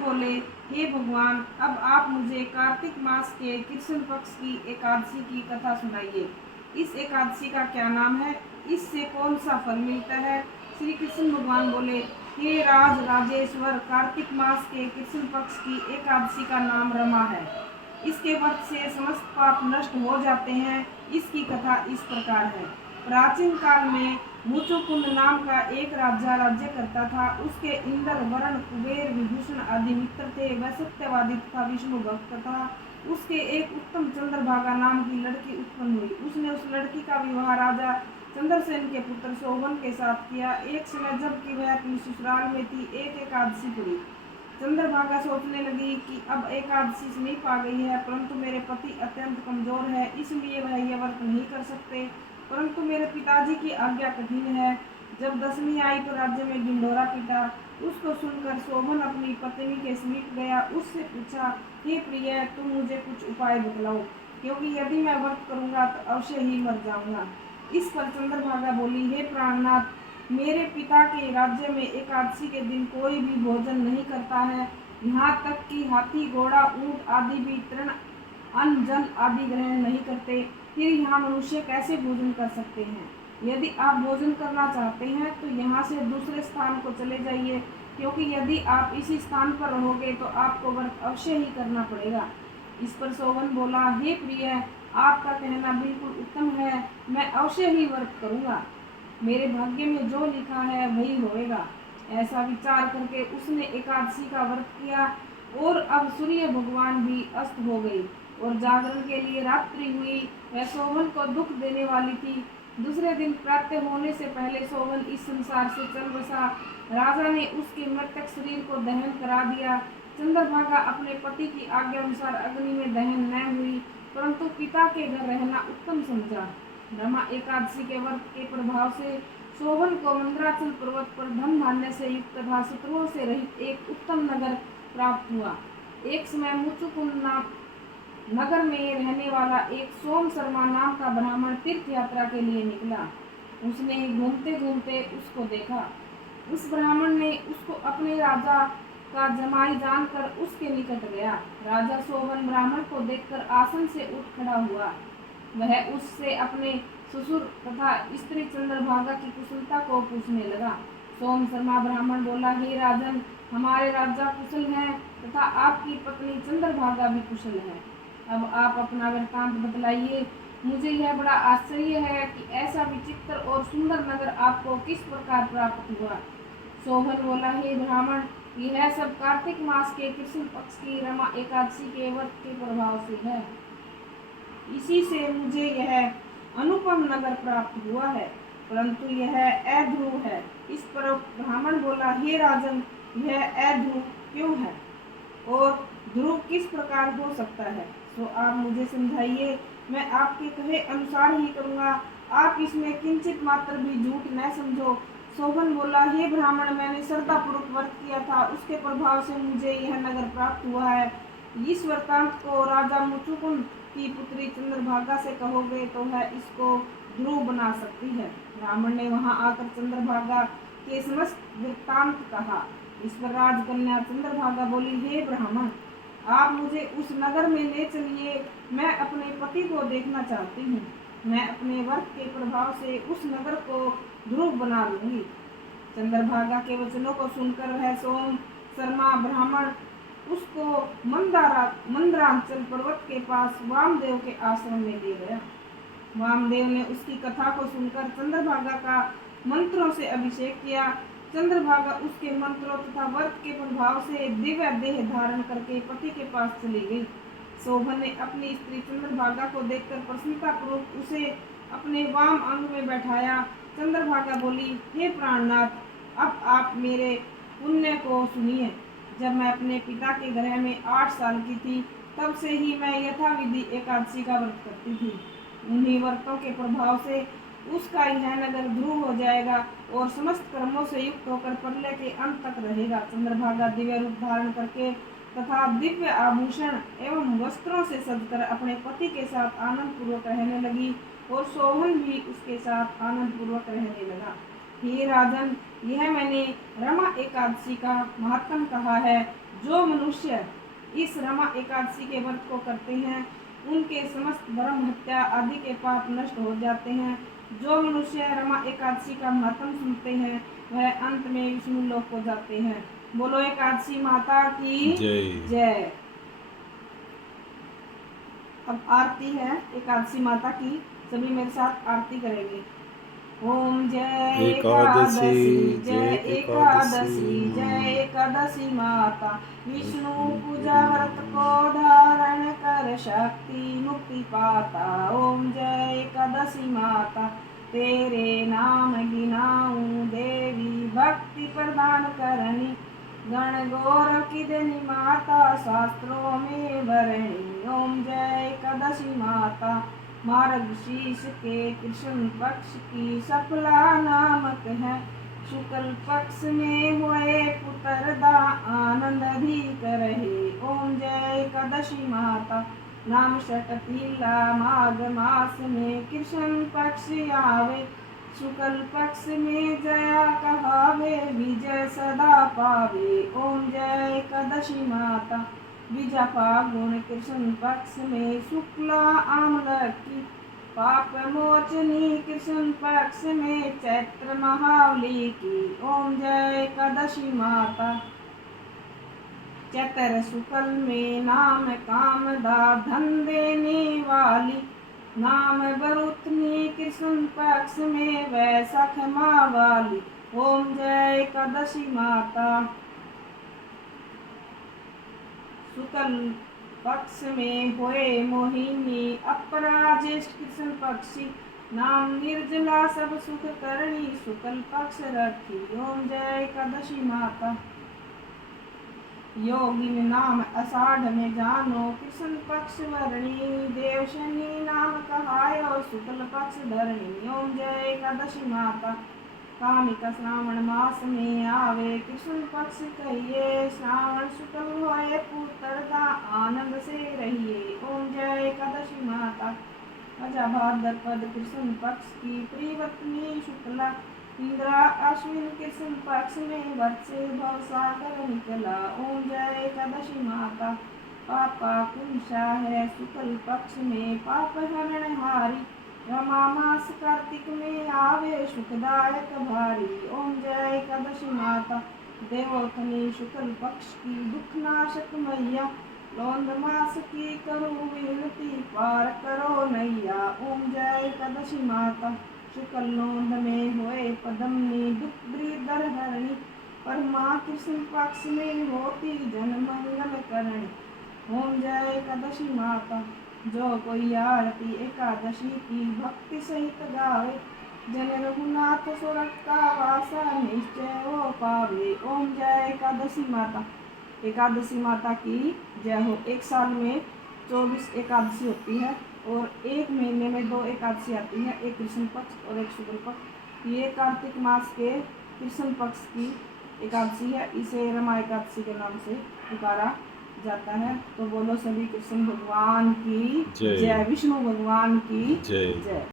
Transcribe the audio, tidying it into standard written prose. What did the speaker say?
बोले, हे भगवान, अब आप मुझे कार्तिक मास के कृष्ण पक्ष की एकादशी की कथा सुनाइए। इस एकादशी का क्या नाम है? इससे कौन सा फल मिलता है? श्री कृष्ण भगवान बोले, हे राजेश्वर, कार्तिक मास के कृष्ण पक्ष की एकादशी का नाम रमा है। इसके व्रत से समस्त पाप नष्ट हो जाते हैं। इसकी कथा इस प्रकार है। प्राचीन काल में मुचुकुंद नाम का एक राजा राज्य करता था। उसके इंद्र, वरुण, कुबेर, विभूषण आदि मित्र थे। वह सत्यवादी तथा विष्णु भक्त था। उसके एक उत्तम चंद्रभागा नाम की लड़की उत्पन्न हुई। उसने उस लड़की का विवाह राजा चंद्रसेन के पुत्र शोभन के साथ किया। एक समय जबकि वह अपनी ससुराल में थी, एक एकादशी पड़ी। चंद्रभागा सोचने लगी कि अब एकादशी समीप आ गई है, परंतु मेरे पति अत्यंत कमजोर है, इसलिए वह यह व्रत नहीं कर सकते। परंतु मेरे पिताजी की आज्ञा कठिन है। जब दशमी आई तो राज्य में ढिंढोरा पीटा। उसको सुनकर शोभन अपनी पत्नी के समीप गया। उससे पूछा, हे प्रिय, तुम मुझे कुछ उपाय बतलाओ, क्योंकि यदि मैं व्रत करूंगा तो अवश्य ही मर जाऊंगा। इस पर चंद्रभागा बोली, हे प्राणनाथ, मेरे पिता के राज्य में एकादशी के दिन कोई भी भोजन नहीं करता है। यहाँ तक कि हाथी, घोड़ा, ऊंट आदि भी तृण, अन्न, जल आदि ग्रहण नहीं करते। फिर यहाँ मनुष्य कैसे भोजन कर सकते हैं? यदि आप भोजन करना चाहते हैं तो यहाँ से दूसरे स्थान को चले जाइए, क्योंकि यदि आप इसी स्थान पर रहोगे तो आपको व्रत अवश्य ही करना पड़ेगा। इस पर शोभन बोला, हे प्रिय, आपका कहना बिल्कुल उत्तम है। मैं अवश्य ही व्रत करूँगा। मेरे भाग्य में जो लिखा है वही होएगा। ऐसा विचार करके उसने एकादशी का व्रत किया। और अब सूर्य भगवान भी अस्त हो गई और जागरण के लिए रात्रि हुई। वह शोभन को दुख देने वाली थी। दूसरे दिन प्रातः होने से पहले शोभन इस संसार से चल बसा। राजा ने उसके मृतक शरीर को दहन करा दिया। चंद्रभागा अपने पति की आज्ञा अनुसार अग्नि में दहन न हुई, परंतु पिता के घर रहना उत्तम समझा। रमा एकादशी के व्रत के प्रभाव से शोभन को मंदराचल पर्वत पर धन धान्य से युक्त तथा शत्रुओं से रहित एक उत्तम नगर प्राप्त हुआ। एक समय मुचुकुंद नगर में रहने वाला एक सोम शर्मा नाम का ब्राह्मण तीर्थ यात्रा के लिए निकला। उसने घूमते घूमते उसको देखा। उस ब्राह्मण ने उसको अपने राजा का जमाई जानकर उसके निकट गया। राजा शोभन ब्राह्मण को देखकर आसन से उठ खड़ा हुआ। वह उससे अपने ससुर तथा स्त्री चंद्रभागा की कुशलता को पूछने लगा। सोम शर्मा ब्राह्मण बोला, हे राजन, हमारे राजा कुशल हैं तथा आपकी पत्नी चंद्रभागा भी कुशल है। अब आप अपना वृत्तांत बतलाइए। मुझे यह बड़ा आश्चर्य है कि ऐसा विचित्र और सुंदर नगर आपको किस प्रकार प्राप्त हुआ। शोभन बोला, हे ब्राह्मण, यह सब कार्तिक मास के कृष्ण पक्ष की रमा एकादशी के व्रत के प्रभाव से है। इसी से मुझे यह अनुपम नगर प्राप्त हुआ है, परंतु यह अध्रुव है। इस पर ब्राह्मण बोला, हे राजन, यह अध्रुव क्यों है और ध्रुव किस प्रकार हो सकता है? तो आप मुझे समझाइए, मैं आपके कहे अनुसार ही करूँगा। आप इसमें किंचित मात्र भी झूठ न समझो। शोभन बोला, हे ब्राह्मण, मैंने श्रद्धापूर्वक व्रत किया था, उसके प्रभाव से मुझे यह नगर प्राप्त हुआ है। इस वृत्तांत को राजा मुचुकुंद की पुत्री चंद्रभागा से कहोगे तो वह इसको ध्रुव बना सकती है। ब्राह्मण ने वहां आकर चंद्रभागा के समस्त वृत्तांत कहा। इस पर राजकन्या चंद्रभागा बोली, हे ब्राह्मण, आप मुझे उस नगर में ले चलिए। मैं अपने पति को देखना चाहती हूँ। मैं अपने व्रत के प्रभाव से उस नगर को ध्रुव बना लूंगी। चंद्रभागा के वचनों को सुनकर वह सोम शर्मा ब्राह्मण उसको मंदराचल पर्वत के पास वामदेव के आश्रम में ले गया। वामदेव ने उसकी कथा को सुनकर चंद्रभागा का मंत्रों से अभिषेक किया। चंद्रभागा उसके मंत्रों तथा व्रत के प्रभाव से दिव्य देह धारण करके पति के पास चली गई। शोभन ने अपनी स्त्री चंद्रभागा को देखकर प्रसन्नता पूर्वक उसे अपने वाम अंग में बैठाया। चंद्रभागा बोली, हे प्राणनाथ, अब आप मेरे पुण्य को सुनिए। जब मैं अपने पिता के गृह में 8 साल की थी, तब से ही मैं यथाविधि एकादशी का व्रत करती थी। उन्हीं व्रतों के प्रभाव से उसका यह नगर ध्रुव हो जाएगा और समस्त कर्मों से युक्त होकर प्रलय के अंत तक रहेगा। चंद्रभागा दिव्य रूप धारण करके तथा दिव्य आभूषण एवं वस्त्रों से सजकर अपने पति के साथ आनंद पूर्वक रहने लगी और शोभन भी उसके साथ आनंद पूर्वक रहने लगा। हे राजन, यह मैंने रमा एकादशी का महात्म कहा है। जो मनुष्य इस रमा एकादशी के व्रत को करते हैं उनके समस्त धर्म हत्या आदि के पाप नष्ट हो जाते हैं। जो मनुष्य रमा एकादशी का महत्व सुनते हैं वह अंत में विष्णु लोक को जाते हैं। बोलो एकादशी माता की जय। अब आरती है एकादशी माता की, सभी मेरे साथ आरती करेंगे। ओम जय एकादशी जय एकादशी जय एकादशी माता, विष्णु पूजा व्रत को धारण कर शक्ति मुक्ति पाता। ओम जय एकादशी माता, तेरे नाम गिनाऊं देवी भक्ति प्रदान करनी, गण गौरव की देनी माता शास्त्रों में वरणी। ओम जय एकादशी माता, मार्गशीर्ष के कृष्ण पक्ष की सफला नामक है, शुक्ल पक्ष में हुए पुत्रदा आनंद अधिक रहे। ओम जय एकादशी माता, नाम षटतीला माघ मास में कृष्ण पक्ष आवे, शुक्ल पक्ष में जया कहावे विजय सदा पावे। ओम जय एकादशी माता, बीजा फागुन कृष्ण पक्ष में शुक्ला आम्ल की, पाप मोचनी कृष्ण पक्ष में चैत्र महावली की। ओम जय एकादशी माता, चैत्र शुक्ल में नाम कामदा धन देने वाली, नाम बरुतनी कृष्ण पक्ष में वैशाख माह वाली। ओम जय एकादशी माता, शुक्ल पक्ष में हुए मोहिनी अपराजेष्ठ कृष्ण पक्षी, नाम निर्जला सब सुख करणी शुक्ल पक्ष रखी। ओम जय एकादशी माता, योगिन नाम आषाढ़ में जानो कृष्ण पक्ष वर्णी, देव शनि नाम कहायो शुक्ल पक्ष धरणी। ओम जय एकादशी माता, कामिका श्रावण मास में आवे कृष्ण पक्ष कहिए, श्रावण शुक्ल होए पुत्रदा आनंद से रहिए। ओम जय एकादशी माता, अजा भाद्रपद कृष्ण पक्ष की प्रियवतनी शुक्ला, इंद्रा अश्विन कृष्ण पक्ष में व्रत से भवसागर निकला। ओम जय एकादशी माता, पापा कुंशा है शुक्ल पक्ष में पाप हरण हारी, रमा मास कार्तिक में आवे सुखदायक भारी। ओम जय एकादशी माता, देवोत्थनी शुक्ल पक्ष की दुखनाशक मैया, लौंद मास की करो विनती पार करो नैया। ओम जय एकादशी माता, शुक्ल लौंद में हुए पदमनी दुख दर हरणी, परमा कृष्ण पक्ष में होती जन मंगल करणी। ओम जय एकादशी माता, जो कोई आरती एकादशी की भक्ति सहित गावे, जन रघुनाथ स्वर्ग का वासा निश्चय हो पावे। ओम जय एकादशी माता, एकादशी माता की जय हो। एक साल में 24 एकादशी होती है और एक महीने में 2 एकादशी आती है, एक कृष्ण पक्ष और एक शुक्ल पक्ष। ये कार्तिक मास के कृष्ण पक्ष की एकादशी है, इसे रमा एकादशी के नाम से पुकारा जाता है। तो बोलो सभी कृष्ण भगवान की जय, विष्णु भगवान की जय।